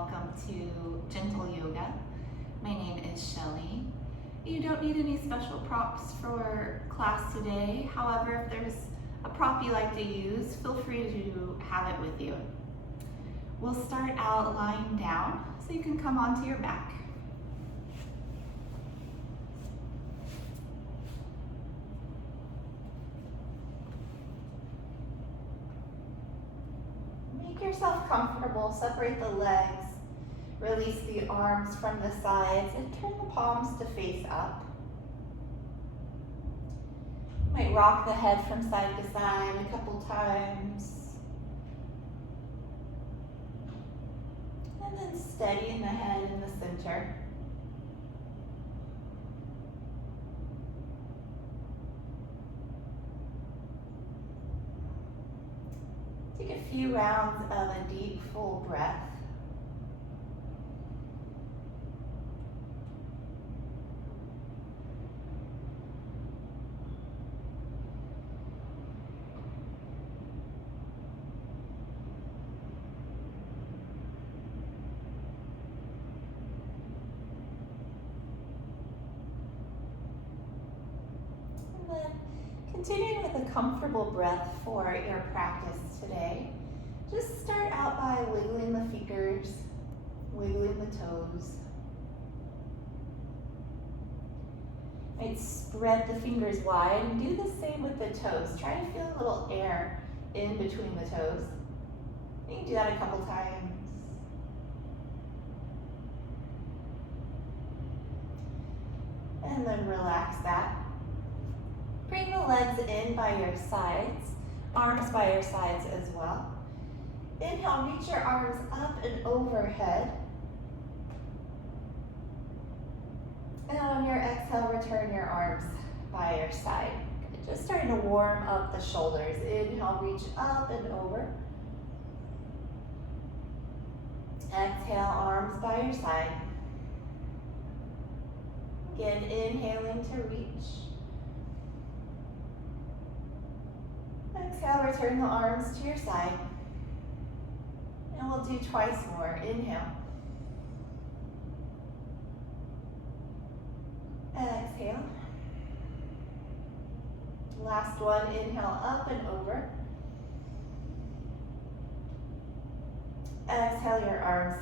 welcome to Gentle Yoga. My name is Shelley. You don't need any special props for class today. However, if there's a prop you like to use, feel free to have it with you. We'll start out lying down so you can come onto your back. Make yourself comfortable, separate the legs, release the arms from the sides, and turn the palms to face up. You might rock the head from side to side a couple times. And then steadying the head in the center. Take a few rounds of a deep, full breath. And then continuing with a comfortable breath for your practice today. Just start out by wiggling the fingers, wiggling the toes. Right, spread the fingers wide and do the same with the toes. Try to feel a little air in between the toes. You can do that a couple times. And then relax that. Bring the legs in by your sides, arms by your sides as well. Inhale, reach your arms up and overhead. And on your exhale, return your arms by your side. Good. Just starting to warm up the shoulders. Inhale, reach up and over. Exhale, arms by your side. Again, inhaling to reach. Exhale, return the arms to your side. And we'll do twice more. Inhale. Exhale. Last one, inhale up and over. Exhale your arms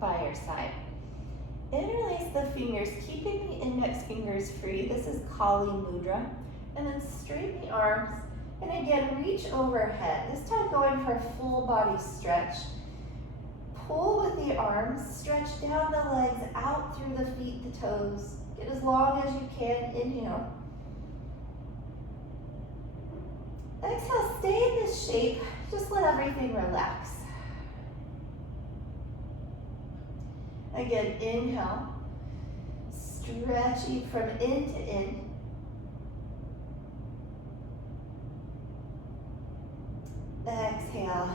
by your side. Interlace the fingers, keeping the index fingers free. This is Kali Mudra. And then straighten the arms. And again, reach overhead. This time going for a full body stretch. Pull with the arms, stretch down the legs, out through the feet, the toes. Get as long as you can, inhale. Exhale, stay in this shape. Just let everything relax. Again, inhale. Stretching from in to in. Exhale,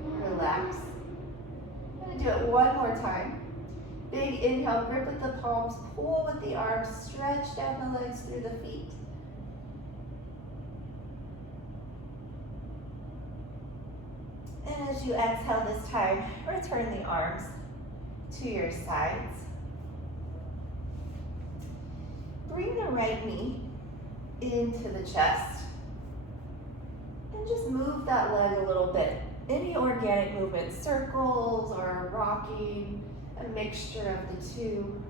relax. I'm going to do it one more time. Big inhale, grip with the palms, pull with the arms, stretch down the legs through the feet. And as you exhale this time, return the arms to your sides. Bring the right knee into the chest. And just move that leg a little bit. Any organic movement, circles or rocking, a mixture of the two.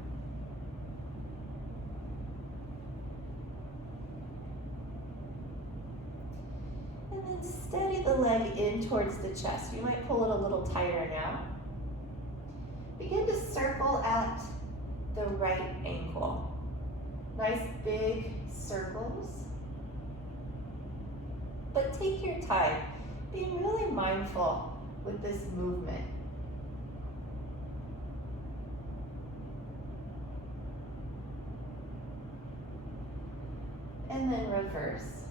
And then steady the leg in towards the chest. You might pull it a little tighter now. Begin to circle at the right ankle. Nice big circles. But take your time, being really mindful with this movement. And then reverse.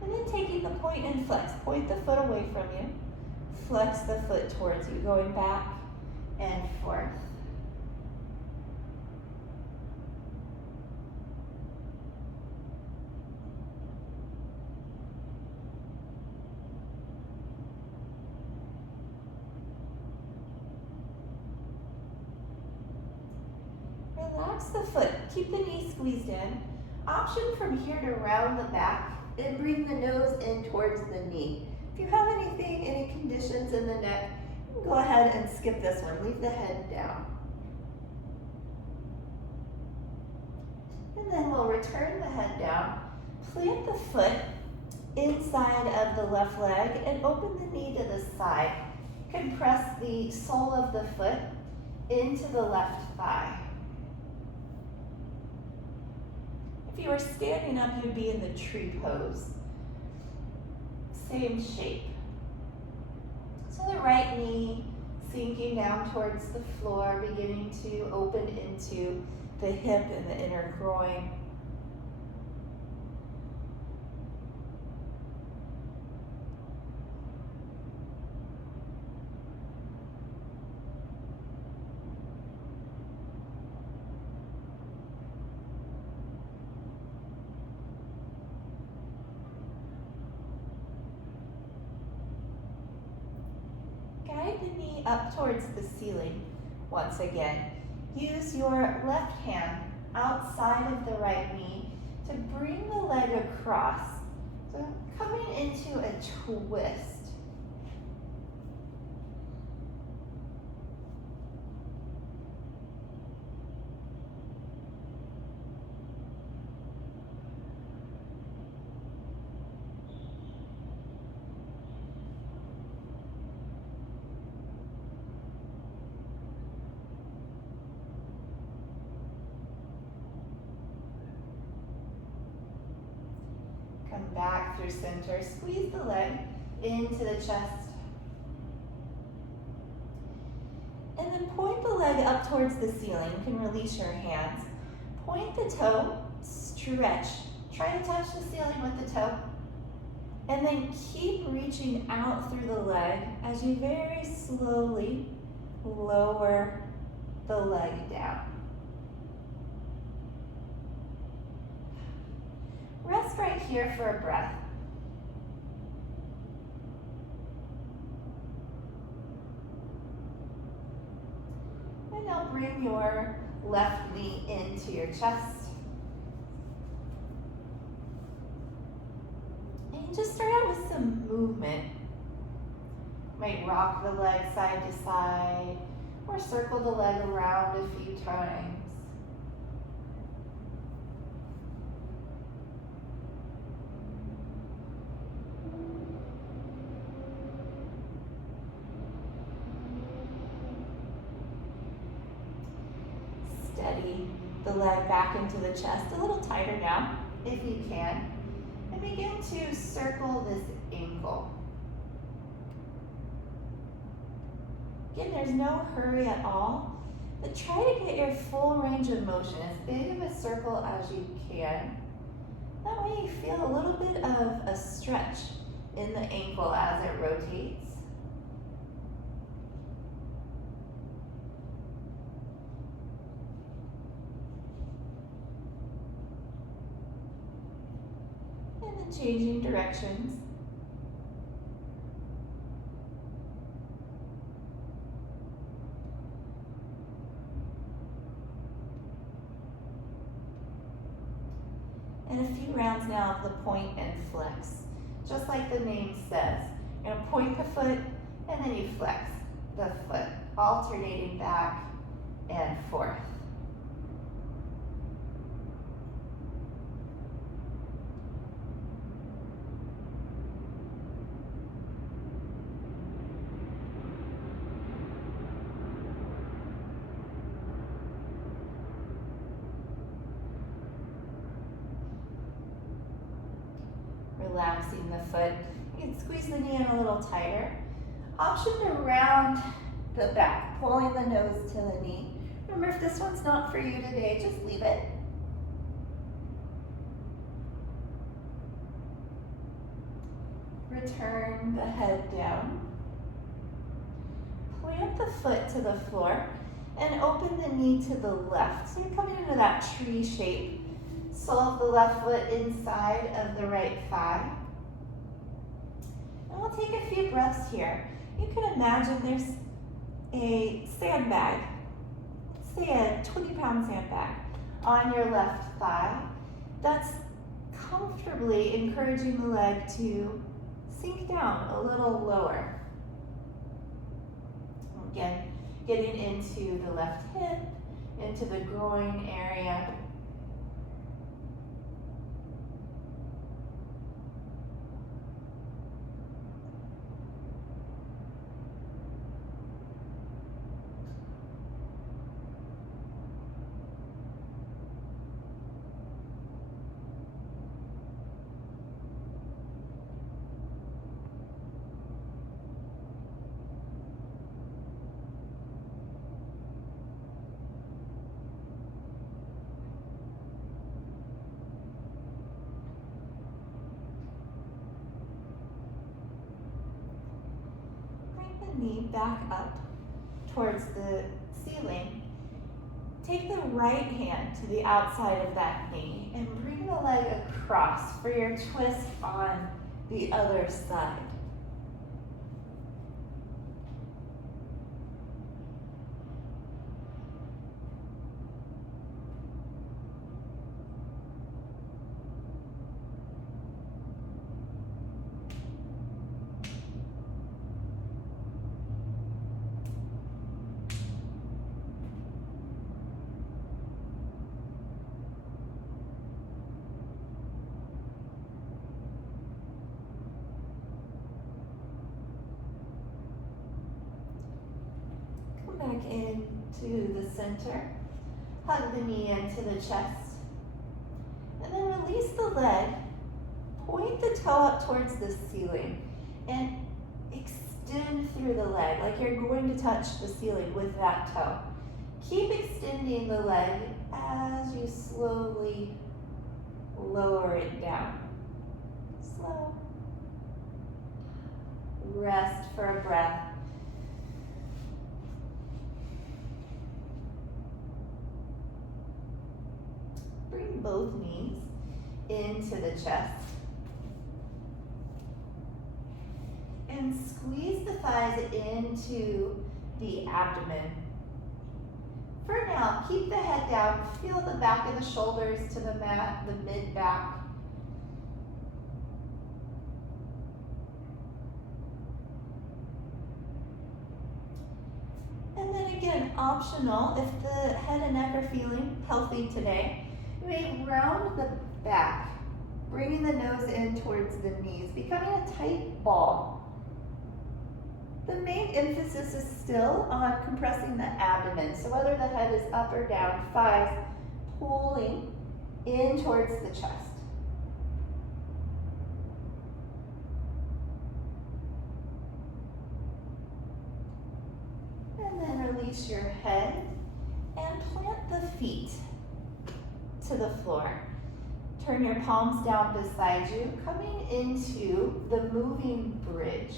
And then taking the point and flex. Point the foot away from you. Flex the foot towards you, going back and forth. relax the foot. Keep the knee squeezed in. Option from here to round the back and bring the nose in towards the knee. If you have any conditions in the neck, you can go ahead and skip this one. Leave the head down. And then we'll return the head down. Plant the foot inside of the left leg and open the knee to the side. Compress the sole of the foot into the left thigh. If you were standing up, you'd be in the tree pose. Same shape. So the right knee sinking down towards the floor, beginning to open into the hip and the inner groin. Guide the knee up towards the ceiling once again. Use your left hand outside of the right knee to bring the leg across. So coming into a twist. Come back through center, squeeze the leg into the chest. And then point the leg up towards the ceiling. You can release your hands. Point the toe, stretch. Try to touch the ceiling with the toe. And then keep reaching out through the leg as you very slowly lower the leg down. Rest right here for a breath. And now bring your left knee into your chest. And just start out with some movement. Might rock the leg side to side or circle the leg around a few times. Steady the leg back into the chest, a little tighter now, if you can. And begin to circle this ankle. Again, there's no hurry at all, but try to get your full range of motion, as big of a circle as you can. That way you feel a little bit of a stretch in the ankle as it rotates. And then changing directions. And a few rounds now of the point and flex. Just like the name says. You're going to point the foot and then you flex the foot, alternating back and forth. Relaxing the foot. You can squeeze the knee in a little tighter. Option to round the back, pulling the nose to the knee. Remember, if this one's not for you today, just leave it. Return the head down. Plant the foot to the floor and open the knee to the left. So you're coming into that tree shape. Sole of the left foot inside of the right thigh. And we'll take a few breaths here. You can imagine there's a sandbag, say a 20-pound sandbag. on your left thigh. That's comfortably encouraging the leg to sink down a little lower. Again, getting into the left hip, into the groin area. Knee back up towards the ceiling. Take the right hand to the outside of that knee and bring the leg across for your twist on the other side. Back into the center, hug the knee into the chest, and then release the leg, point the toe up towards the ceiling, and extend through the leg like you're going to touch the ceiling with that toe. Keep extending the leg as you slowly lower it down. Slow. Rest for a breath. Bring both knees into the chest and squeeze the thighs into the abdomen. For now, keep the head down, feel the back of the shoulders to the mat, the mid-back. And then again, optional, if the head and neck are feeling healthy today, you may round the back, bringing the nose in towards the knees, becoming a tight ball. The main emphasis is still on compressing the abdomen, so whether the head is up or down, thighs pulling in towards the chest. And then release your head and plant the feet to the floor. Turn your palms down beside you, coming into the moving bridge.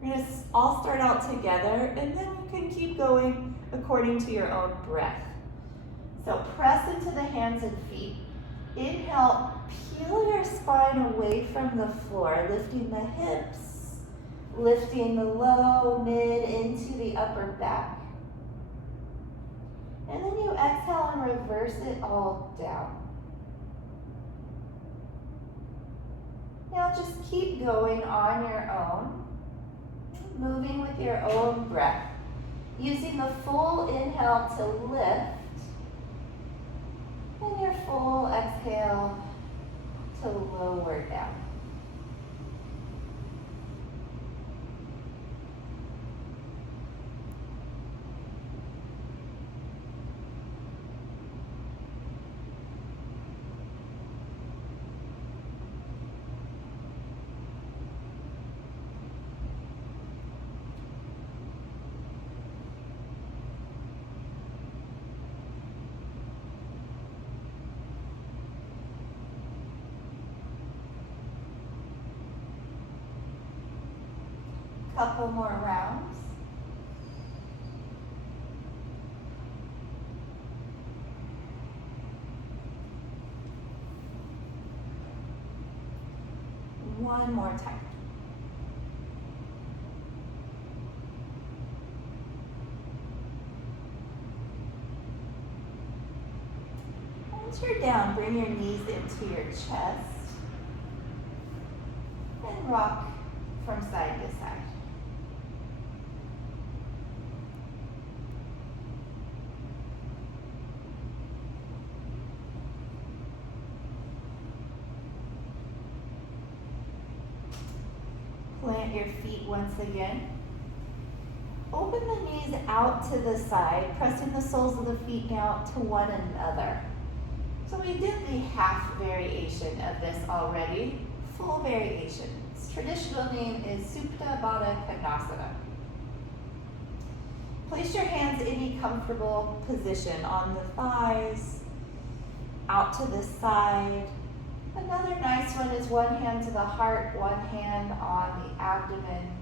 We're going to all start out together, and then you can keep going according to your own breath. So press into the hands and feet. Inhale, peel your spine away from the floor, lifting the hips, lifting the low, mid into the upper back. And then you exhale and reverse it all down. Now just keep going on your own, moving with your own breath, using the full inhale to lift, and your full exhale to lower down. Couple more rounds. One more time. once you're down, bring your knees into your chest and rock from side to side. Plant your feet once again. Open the knees out to the side, pressing the soles of the feet down to one another. So we did the half variation of this already. Full variation. Its traditional name is Supta Baddha Konasana. Place your hands in a comfortable position on the thighs, out to the side. Another nice one is one hand to the heart, one hand on the abdomen.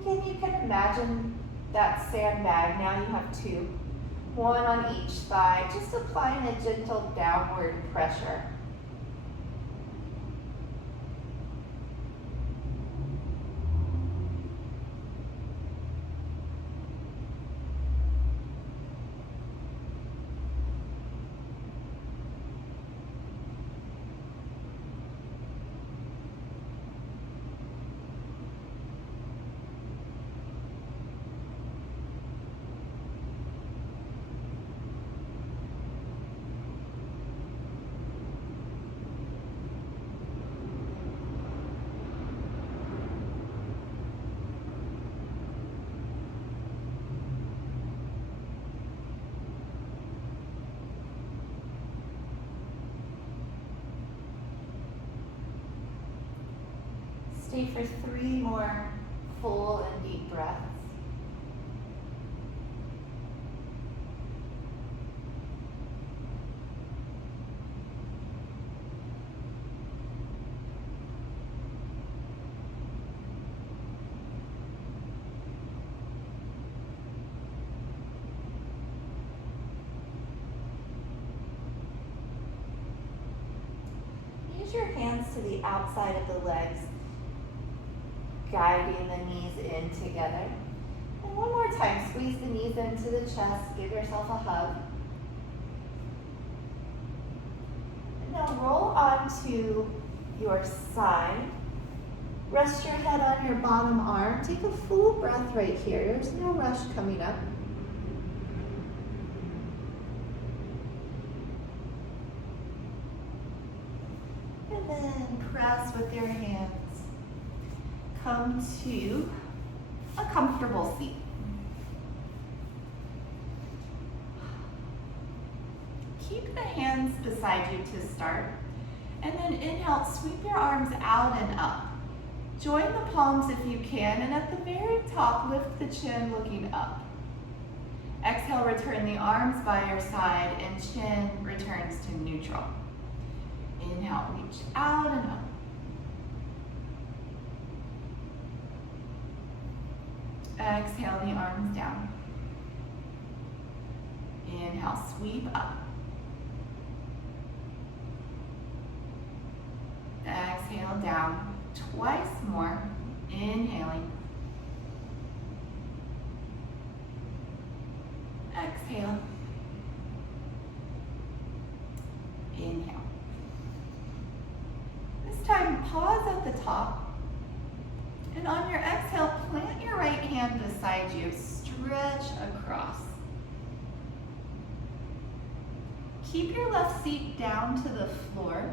Again, you can imagine that sandbag. Now you have two, one on each thigh, just applying a gentle downward pressure. Stay for 3 more full and deep breaths. Use your hands to the outside of the legs, guiding the knees in together. And one more time, squeeze the knees into the chest, give yourself a hug. And now roll onto your side. Rest your head on your bottom arm. Take a full breath right here. There's no rush coming up. And then press with your hands. Come to a comfortable seat. Keep the hands beside you to start, and then inhale, sweep your arms out and up. Join the palms if you can, and at the very top, lift the chin looking up. Exhale, return the arms by your side, and chin returns to neutral. Inhale, reach out and up. Exhale the arms down. Inhale, sweep up. Exhale down. Twice more. Inhaling. Exhale. Inhale. This time, pause at the top. And on your exhale, plant your right hand beside you. Stretch across. Keep your left seat down to the floor.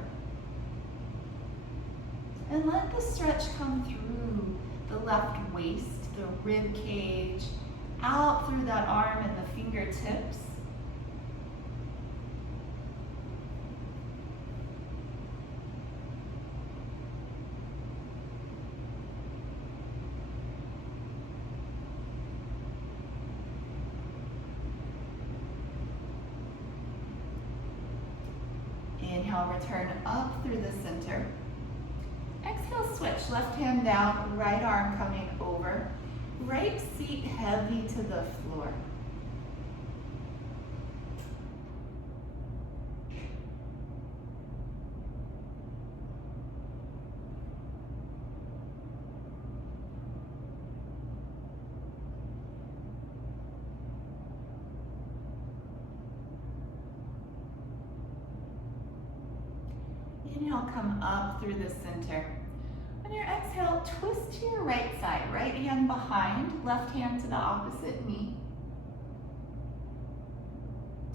And let the stretch come through the left waist, the rib cage, out through that arm and the fingertips. Inhale, return up through the center. Exhale, switch, left hand down, right arm coming over. Right seat heavy to the floor. Inhale, come up through the center. On your exhale, twist to your right side. Right hand behind, left hand to the opposite knee.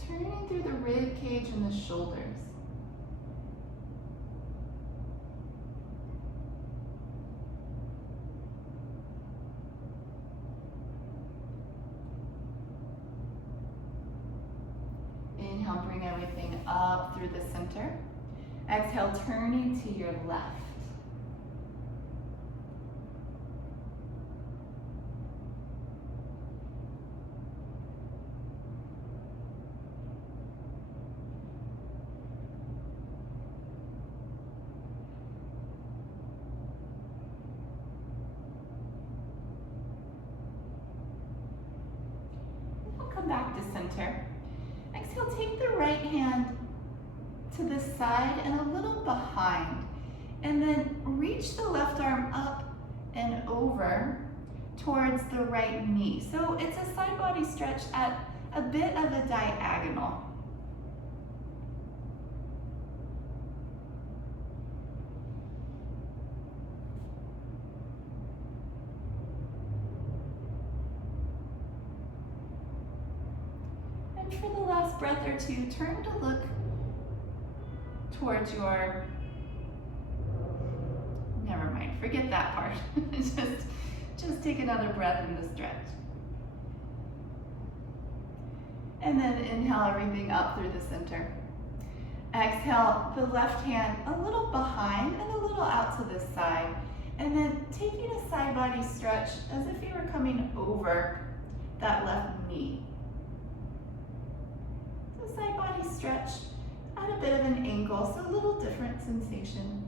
Turning through the rib cage and the shoulders. Inhale, bring everything up through the center. Exhale, turning to your left. We'll come back to center. Exhale, take the right hand to the side and a little behind. And then reach the left arm up and over towards the right knee. So it's a side body stretch at a bit of a diagonal. And for the last breath or two, turn to look towards your, never mind, forget that part. just take another breath in the stretch. And then inhale everything up through the center. Exhale the left hand a little behind and a little out to the side. And then taking a side body stretch as if you were coming over that left knee. So side body stretch at a bit of an angle, so a little different sensation.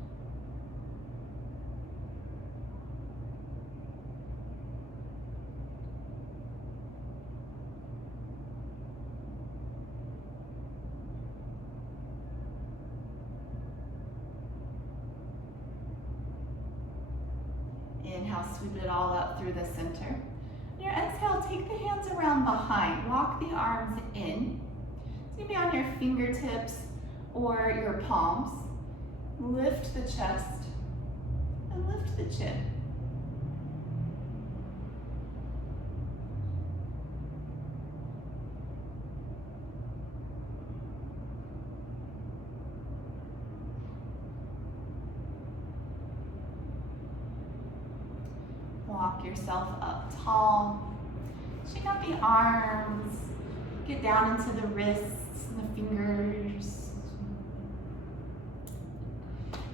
Inhale, sweep it all up through the center. On your exhale, take the hands around behind. Walk the arms in. It's gonna be on your fingertips or your palms. Lift the chest and lift the chin. Walk yourself up tall. Shake out the arms. Get down into the wrists and the fingers.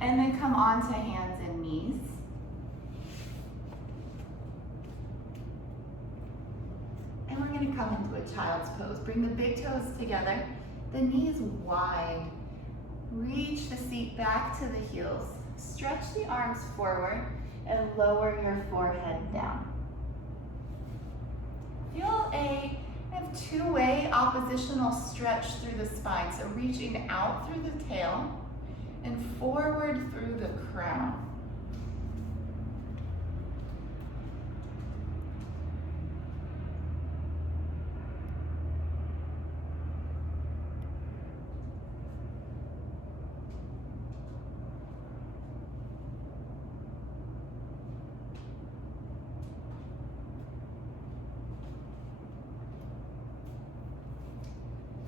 And then come onto hands and knees. And we're going to come into a child's pose. Bring the big toes together, the knees wide. Reach the seat back to the heels. Stretch the arms forward and lower your forehead down. Feel a two-way oppositional stretch through the spine. So reaching out through the tail and forward through the crown.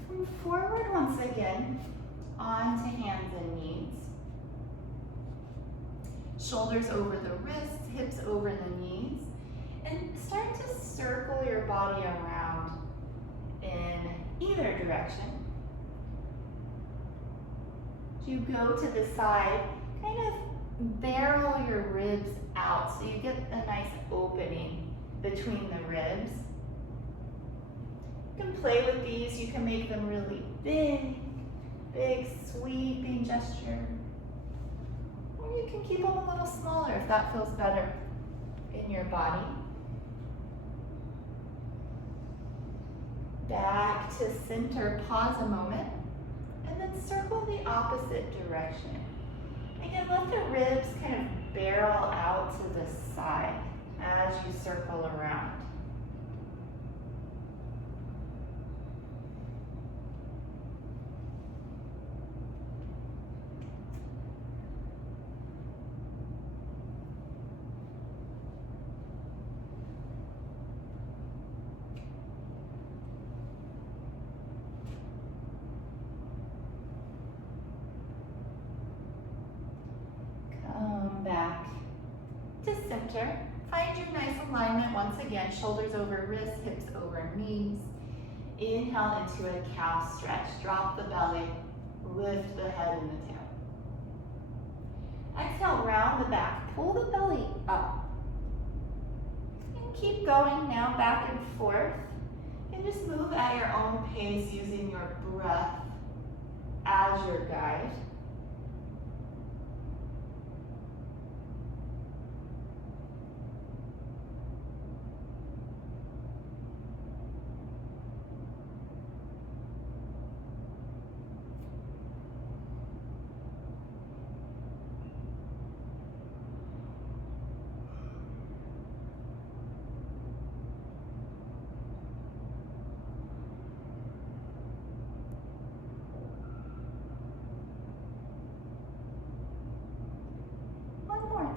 Come forward once again, onto hands and knees. Shoulders over the wrists, hips over the knees. And start to circle your body around in either direction. As you go to the side, kind of barrel your ribs out so you get a nice opening between the ribs. You can play with these. You can make them really big sweeping gesture. Or you can keep them a little smaller if that feels better in your body. Back to center, pause a moment, and then circle the opposite direction. Again, let the ribs kind of barrel out to the side as you circle around. to center. Find your nice alignment once again, shoulders over wrists, hips over knees. Inhale into a cow stretch. Drop the belly, lift the head and the tail. Exhale, round the back, pull the belly up. And keep going now, back and forth. And just move at your own pace using your breath as your guide.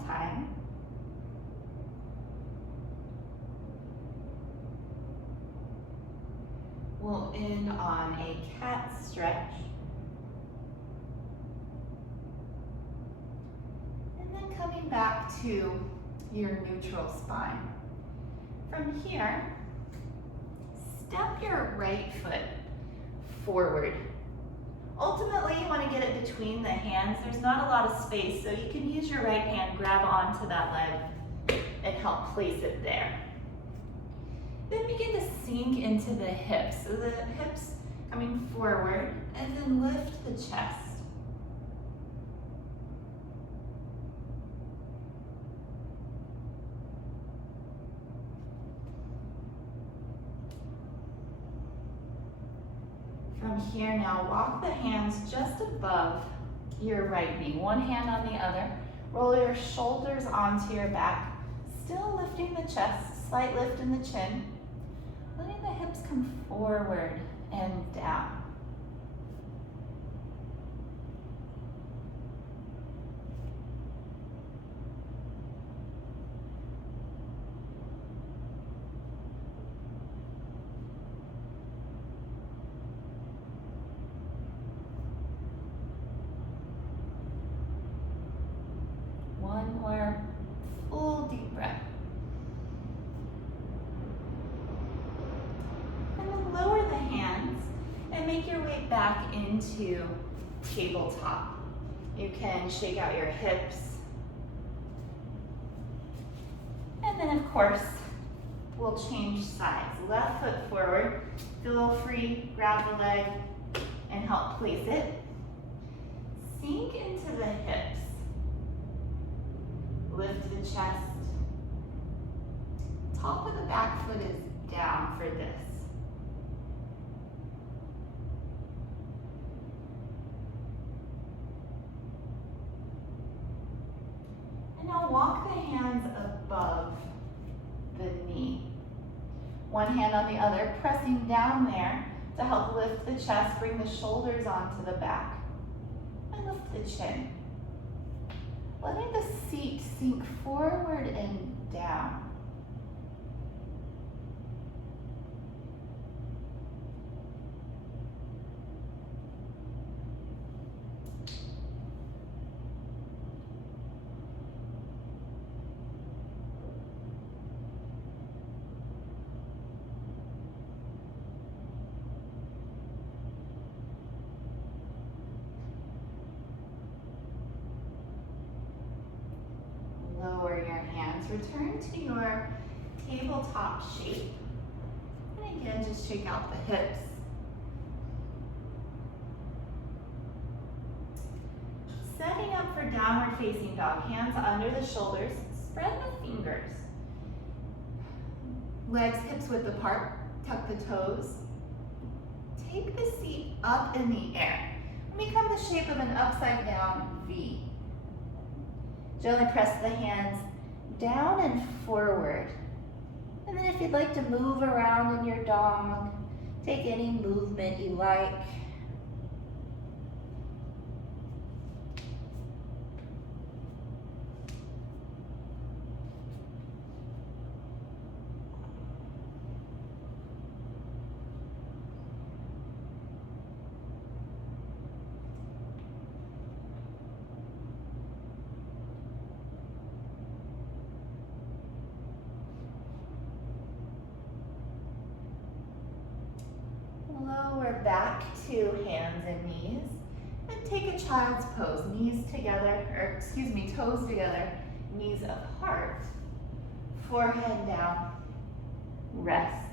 Time. We'll end on a cat stretch. And then coming back to your neutral spine. From here, step your right foot forward. Ultimately, you want to get it between the hands. There's not a lot of space, so you can use your right hand, grab onto that leg, and help place it there. Then begin to sink into the hips. So the hips coming forward, and then lift the chest. From here now, walk the hands just above your right knee. One hand on the other. Roll your shoulders onto your back. Still lifting the chest, slight lift in the chin. Letting the hips come forward and down. One more full deep breath. And then lower the hands and make your way back into tabletop. You can shake out your hips. And then of course, we'll change sides. Left foot forward, feel free, grab the leg and help place it. Sink into the hips. Lift the chest. Top of the back foot is down for this. And now walk the hands above the knee. One hand on the other, pressing down there to help lift the chest, bring the shoulders onto the back, and lift the chin. Letting the seat sink forward and down. Lower your hands, return to your tabletop shape. And again, just shake out the hips. Setting up for downward facing dog, hands under the shoulders, spread the fingers. Legs hips width apart, tuck the toes. Take the seat up in the air. Become the shape of an upside down V. Gently press the hands down and forward. And then if you'd like to move around in your dog, take any movement you like. knees and take a child's pose. Toes together, knees apart, forehead down, rest.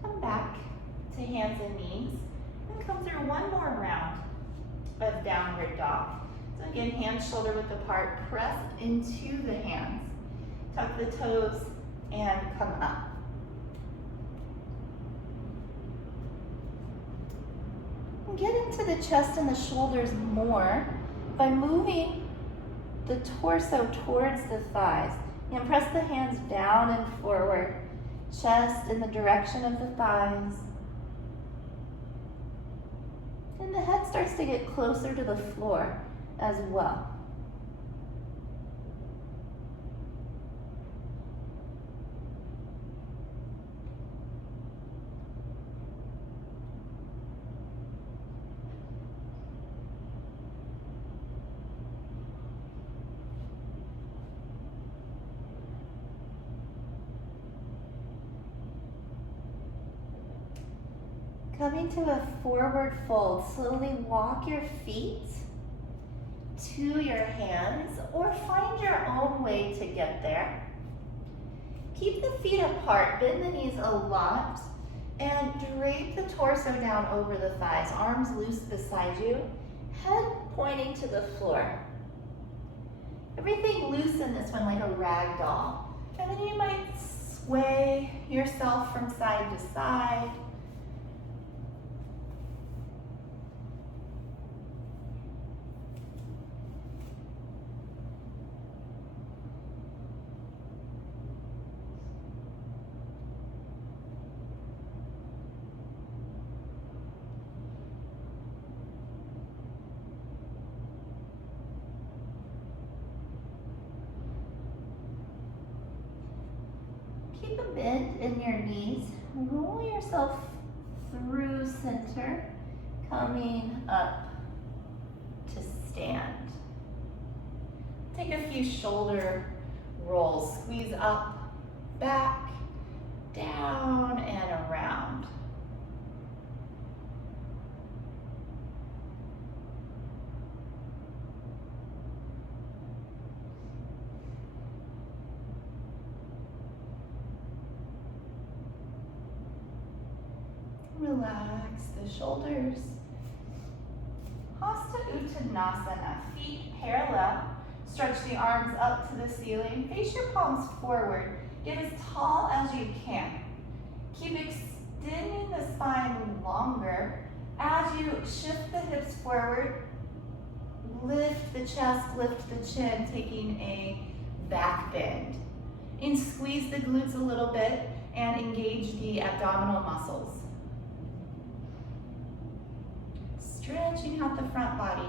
Come back to hands and knees and come through one more round of downward dog. So again, hands shoulder width apart, press into the hands, tuck the toes, and come up. And get into the chest and the shoulders more by moving the torso towards the thighs. And press the hands down and forward, chest in the direction of the thighs. And the head starts to get closer to the floor as well. Coming to a forward fold, slowly walk your feet to your hands or find your own way to get there. Keep the feet apart, bend the knees a lot, and drape the torso down over the thighs, arms loose beside you, head pointing to the floor. Everything loose in this one like a rag doll. And then you might sway yourself from side to side. Keep a bend in your knees. Roll yourself through center, coming up to stand. Take a few shoulder rolls. Squeeze up, back, down, and around. Relax the shoulders. Hasta Uttanasana, feet parallel. Stretch the arms up to the ceiling. Face your palms forward. Get as tall as you can. Keep extending the spine longer. As you shift the hips forward, lift the chest, lift the chin, taking a back bend. And squeeze the glutes a little bit and engage the abdominal muscles. Stretching out the front body.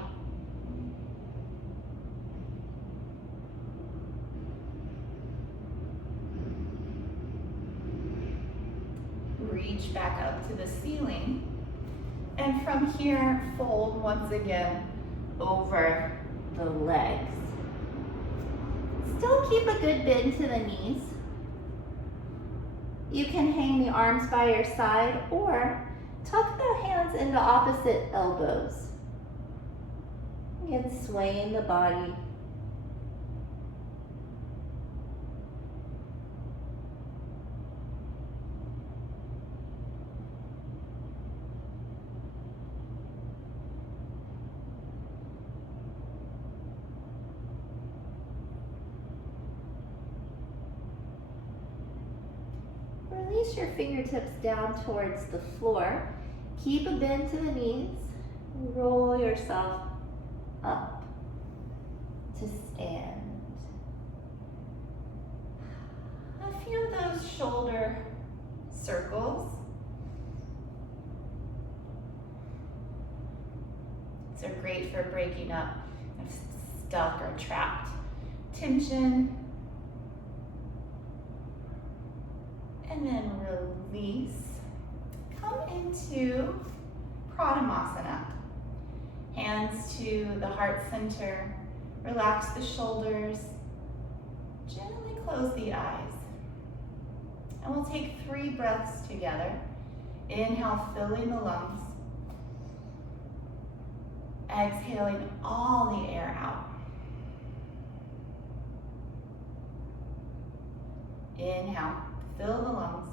Reach back up to the ceiling. And from here, fold once again over the legs. Still keep a good bend to the knees. You can hang the arms by your side or tuck the hands into opposite elbows. Again, swaying the body. Release your fingertips down towards the floor. Keep a bend to the knees. Roll yourself up to stand. A few of those shoulder circles. are great for breaking up stuck or trapped tension. And then release. Come into Pradhamasana. Hands to the heart center. Relax the shoulders. Gently close the eyes. And we'll take 3 breaths together. Inhale, filling the lungs. Exhaling all the air out. Inhale, fill the lungs.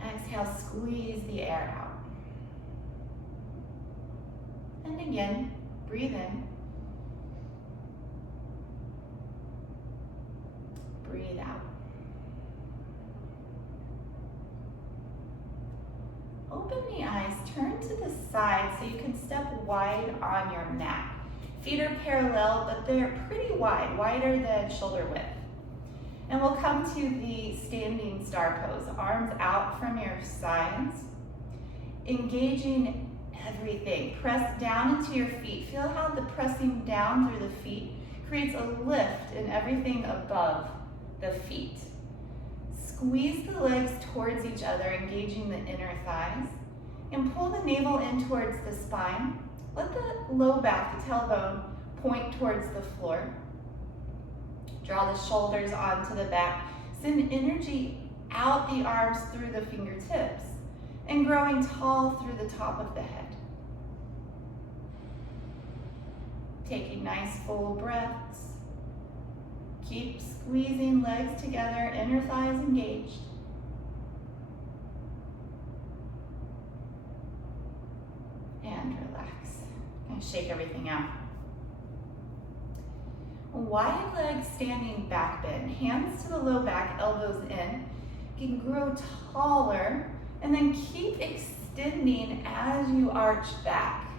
Exhale, squeeze the air out. And again, breathe in. Breathe out. Open the eyes, turn to the side so you can step wide on your mat. Feet are parallel, but they're pretty wide, wider than shoulder width. And we'll come to the standing star pose. Arms out from your sides, engaging everything. Press down into your feet. Feel how the pressing down through the feet creates a lift in everything above the feet. Squeeze the legs towards each other, engaging the inner thighs, and pull the navel in towards the spine. Let the low back, the tailbone, point towards the floor. Draw the shoulders onto the back. Send energy out the arms through the fingertips and growing tall through the top of the head. Taking nice full breaths. Keep squeezing legs together, inner thighs engaged. And relax. And shake everything out. Wide legs standing back bend. Hands to the low back, elbows in. You can grow taller and then keep extending as you arch back.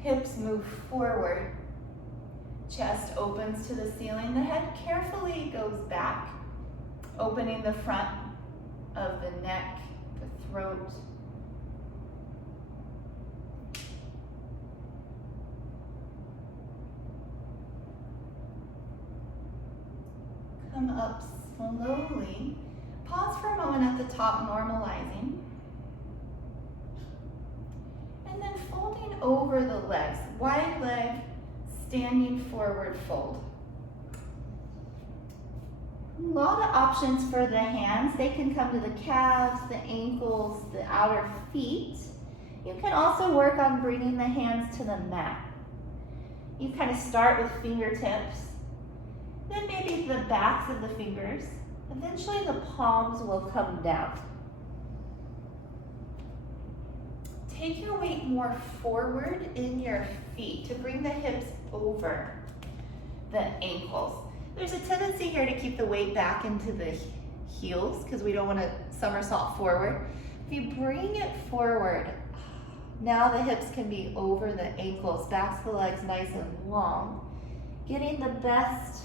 Hips move forward. Chest opens to the ceiling. The head carefully goes back, opening the front of the neck, the throat. Come up slowly. Pause for a moment at the top, normalizing. And then folding over the legs. Wide leg, standing forward fold. A lot of options for the hands. They can come to the calves, the ankles, the outer feet. You can also work on bringing the hands to the mat. You kind of start with fingertips, then maybe the backs of the fingers. Eventually the palms will come down. Take your weight more forward in your feet to bring the hips over the ankles. There's a tendency here to keep the weight back into the heels because we don't want to somersault forward. If you bring it forward, now the hips can be over the ankles, backs of the legs nice and long, getting the best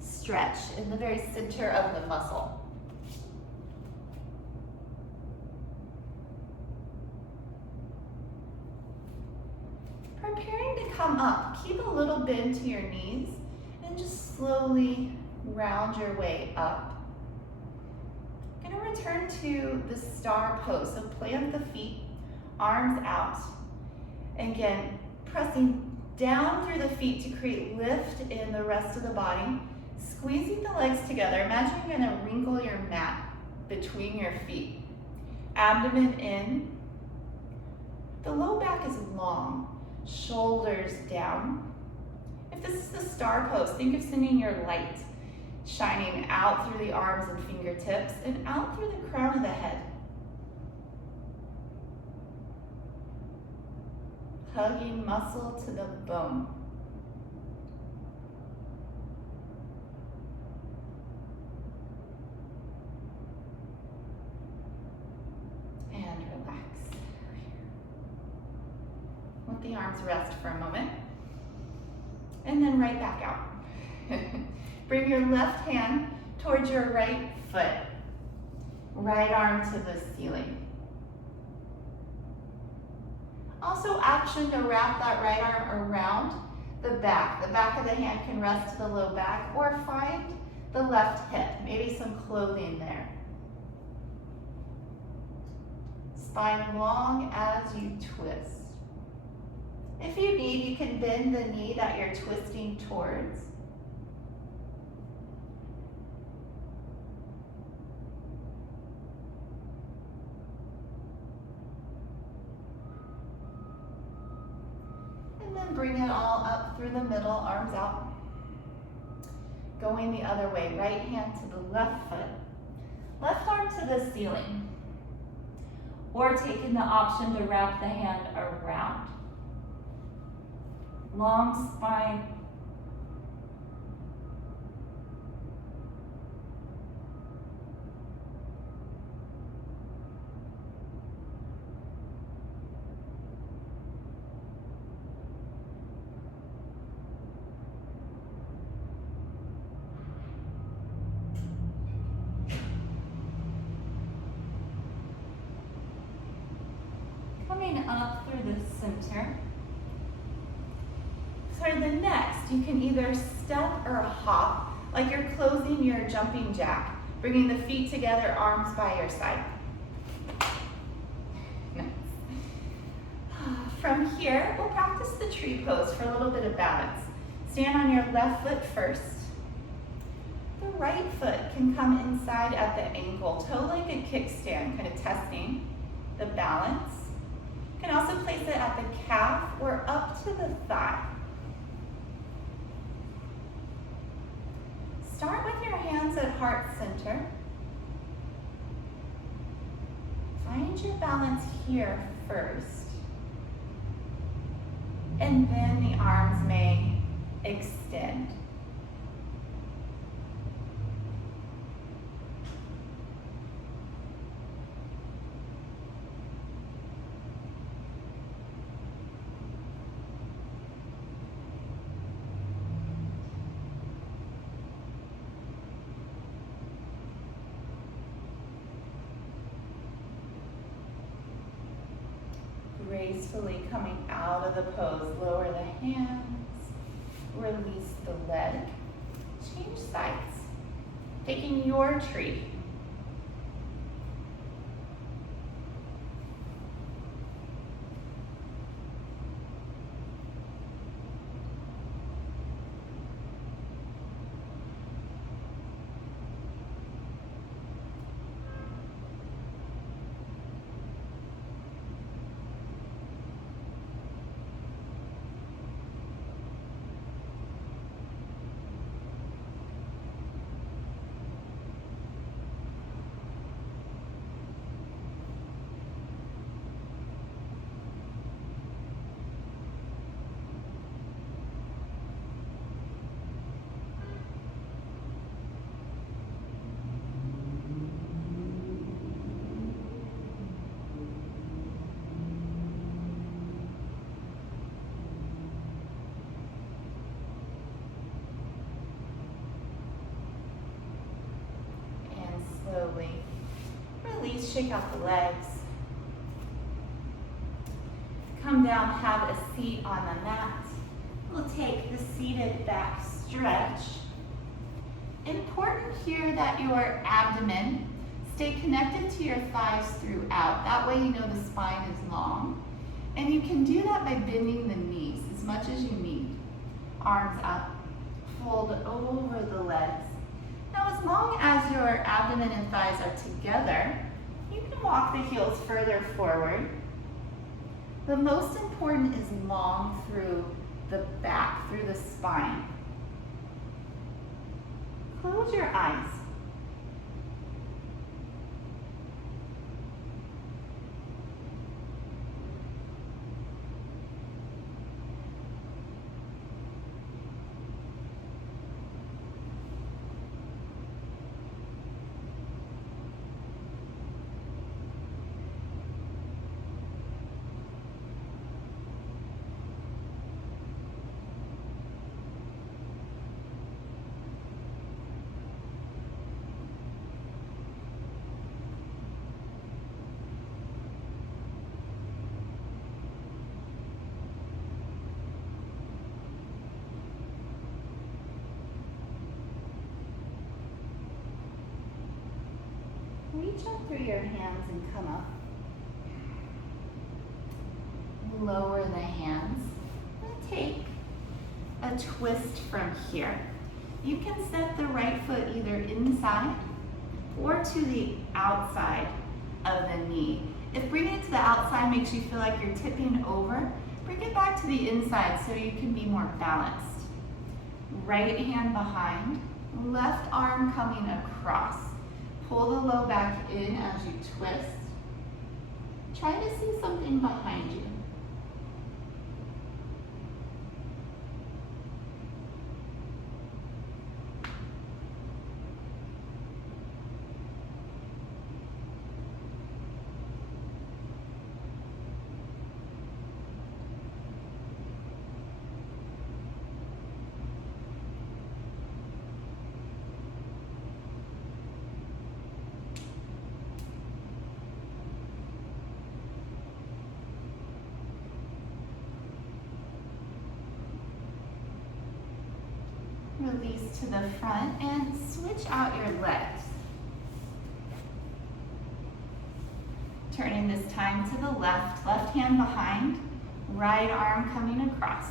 stretch in the very center of the muscle. Preparing to come up, keep a little bend to your knees and just slowly round your way up. You're going to return to the star pose, so plant the feet, arms out. And again, pressing down through the feet to create lift in the rest of the body. Squeezing the legs together. Imagine you're going to wrinkle your mat between your feet. Abdomen in. The low back is long. Shoulders down. If this is the star pose, think of sending your light shining out through the arms and fingertips and out through the crown of the head. Hugging muscle to the bone. And relax. Let the arms rest for a moment. And then right back out. Bring your left hand towards your right foot. Right arm to the ceiling. Also option to wrap that right arm around the back. The back of the hand can rest to the low back or find the left hip, maybe some clothing there. Spine long as you twist. If you need, you can bend the knee that you're twisting towards. And then bring it all up through the middle, arms out. Going the other way, right hand to the left foot. Left arm to the ceiling. Or taking the option to wrap the hand around. Long spine. Coming up through the center. For the next, you can either step or hop, like you're closing your jumping jack, bringing the feet together, arms by your side. Nice. From here, we'll practice the tree pose for a little bit of balance. Stand on your left foot first. The right foot can come inside at the ankle, toe like a kickstand, kind of testing the balance. You can also place it at the calf or up to the thigh. Start with your hands at heart center. Find your balance here first. And then the arms may extend. Gracefully coming out of the pose, lower the hands, release the leg, change sides, taking your tree. Slowly release, shake out the legs. Come down, have a seat on the mat. We'll take the seated back stretch. Important here that your abdomen stay connected to your thighs throughout. That way you know the spine is long. And you can do that by bending the knees as much as you need. Arms up, fold over the legs. Now, as long as your abdomen and thighs are together, you can walk the heels further forward. The most important is long through the back, through the spine. Close your eyes. reach out through your hands and come up. Lower the hands and take a twist from here. You can set the right foot either inside or to the outside of the knee. If bringing it to the outside makes you feel like you're tipping over, bring it back to the inside so you can be more balanced. Right hand behind, left arm coming across. Pull the low back in as you twist. Try to see something behind you. Release to the front and switch out your legs. Turning this time to the left, left hand behind, right arm coming across.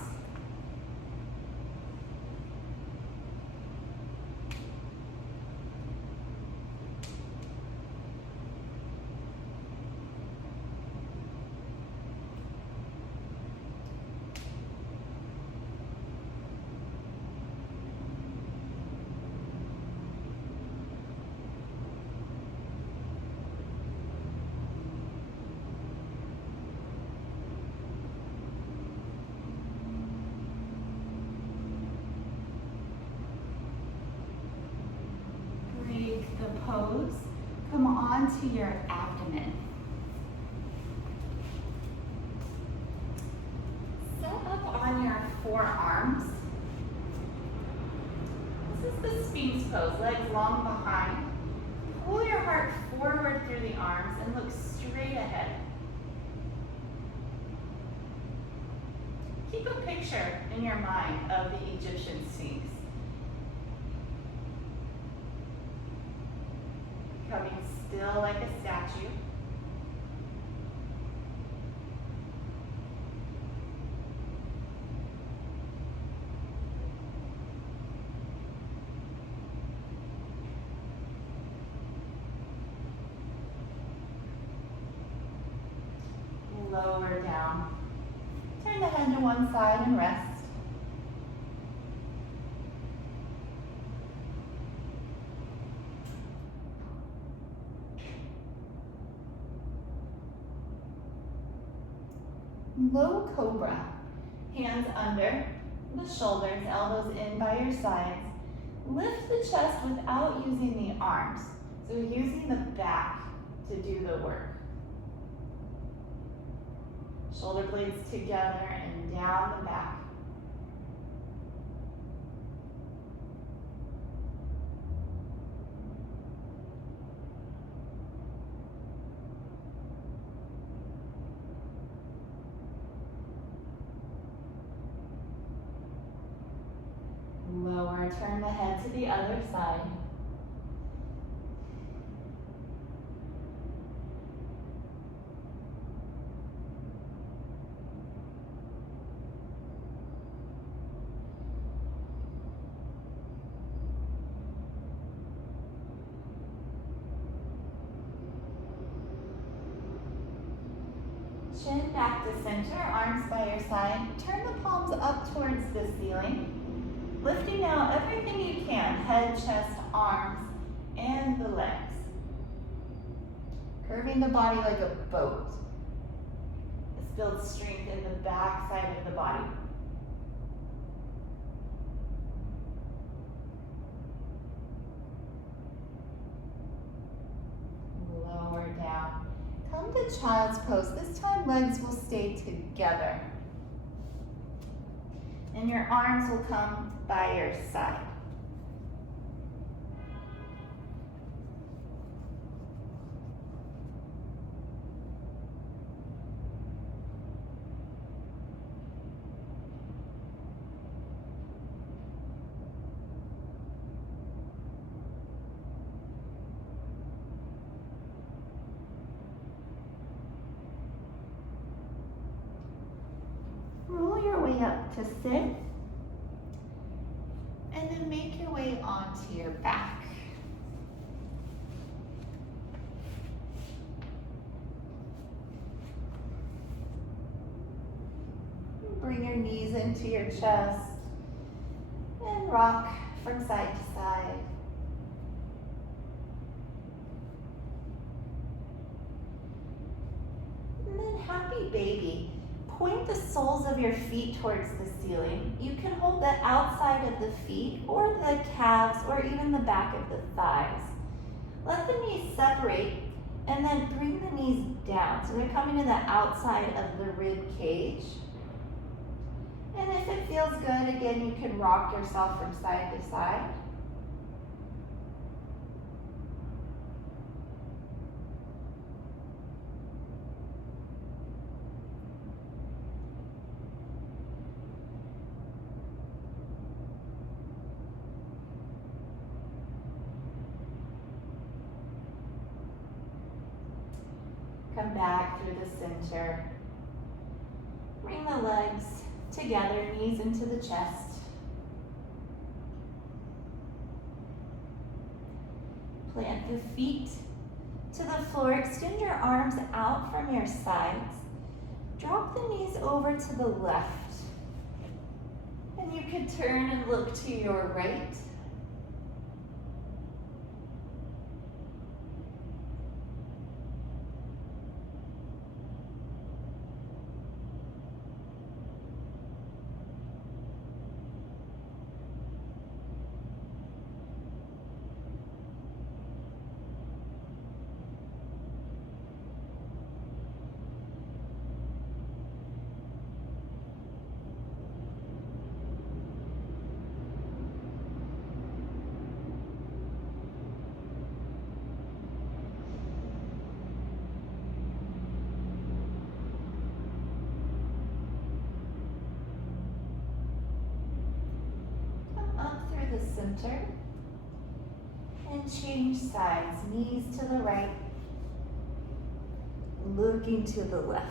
Pose, come onto your abdomen. Set up on your forearms. This is the Sphinx pose, legs long behind. Pull your heart forward through the arms and look straight ahead. Keep a picture in your mind of the Egyptian Sphinx. Coming still like a statue. Lower down. Turn the head to one side and rest. Low cobra, hands under the shoulders, elbows in by your sides. Lift the chest without using the arms. So we're using the back to do the work. Shoulder blades together and down the back. Lower, turn the head to the other side. Chin back to center, arms by your side. Turn the palms up towards the ceiling. Lifting now everything you can, head, chest, arms, and the legs. Curving the body like a boat. This builds strength in the back side of the body. Lower down. Come to child's pose. This time legs will stay together. And your arms will come by your side. way up to sit. And then make your way onto your back. Bring your knees into your chest and rock from side to side. And then happy baby. Point the soles of your feet towards the ceiling. You can hold the outside of the feet or the calves or even the back of the thighs. Let the knees separate and then bring the knees down. So they're coming to the outside of the rib cage. And if it feels good, again, you can rock yourself from side to side. Come back through the center. Bring the legs together, knees into the chest. Plant the feet to the floor. Extend your arms out from your sides. Drop the knees over to the left. And you could turn and look to your right. The center and change sides, knees to the right, looking to the left.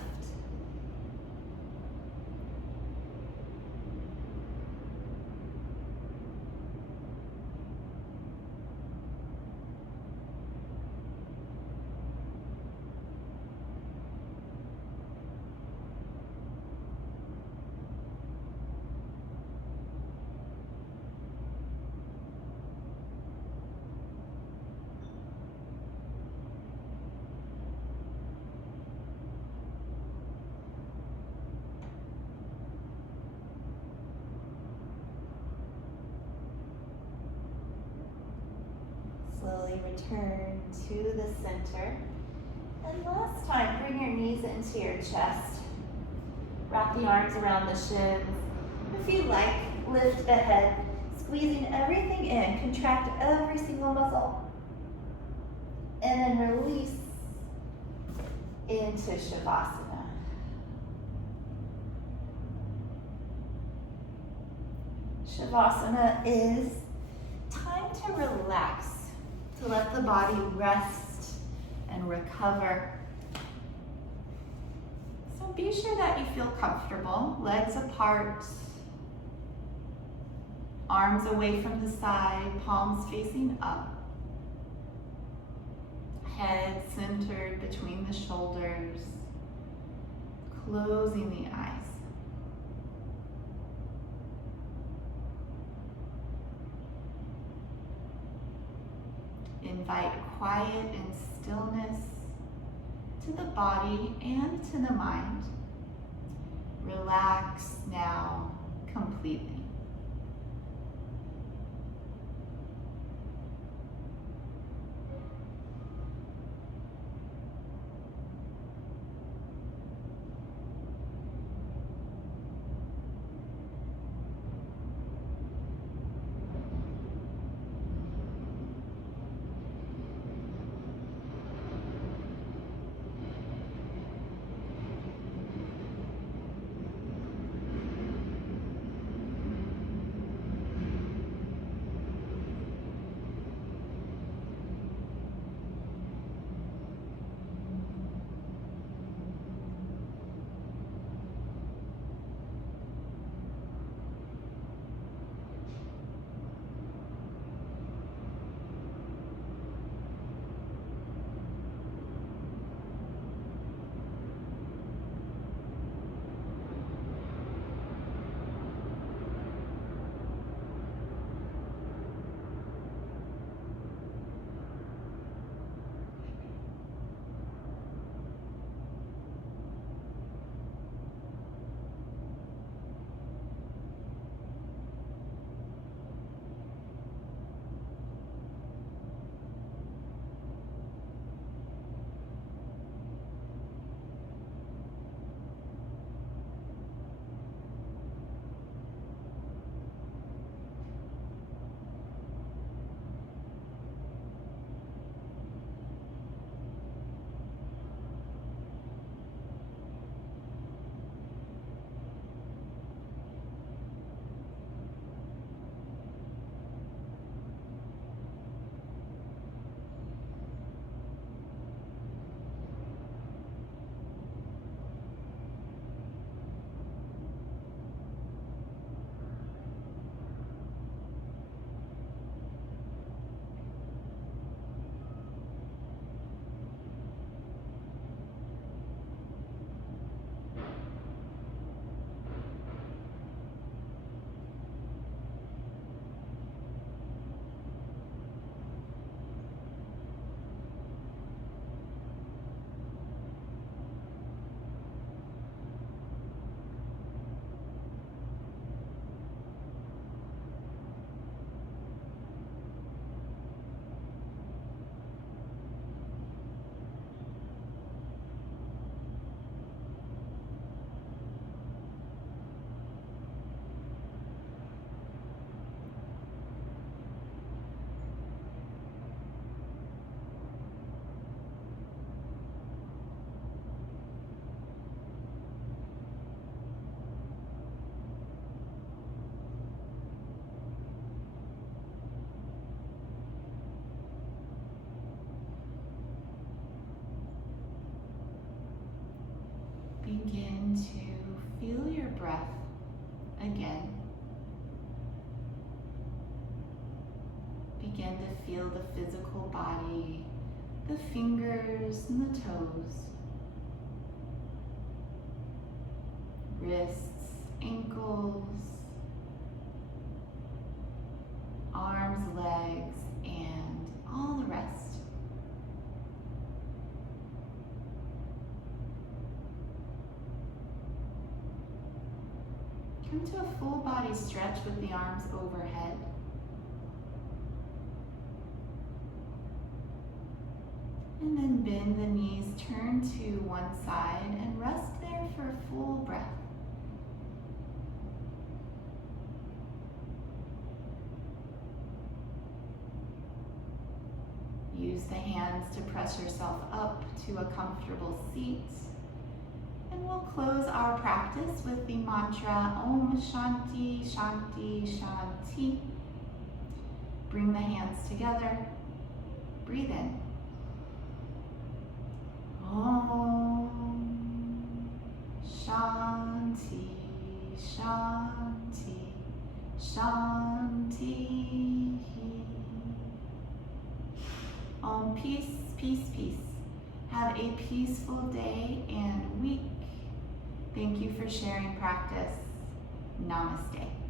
Slowly return to the center. And last time, bring your knees into your chest. Wrap the arms around the shins. If you like, lift the head, squeezing everything in. Contract every single muscle. And then release into Shavasana. Shavasana is time to relax, to let the body rest and recover. So be sure that you feel comfortable, legs apart, arms away from the side, palms facing up, head centered between the shoulders, closing the eyes. Invite quiet and stillness to the body and to the mind. Relax now completely. begin to feel your breath again. Begin to feel the physical body, the fingers and the toes, wrists, ankles, arms, legs, and all the rest. Come to a full body stretch with the arms overhead. And then bend the knees, turn to one side, and rest there for a full breath. Use the hands to press yourself up to a comfortable seat. And we'll close our practice with the mantra Om Shanti Shanti Shanti. Bring the hands together. Breathe in. Om Shanti Shanti Shanti. Om peace, peace, peace. Have a peaceful day and week. Thank you for sharing practice. Namaste.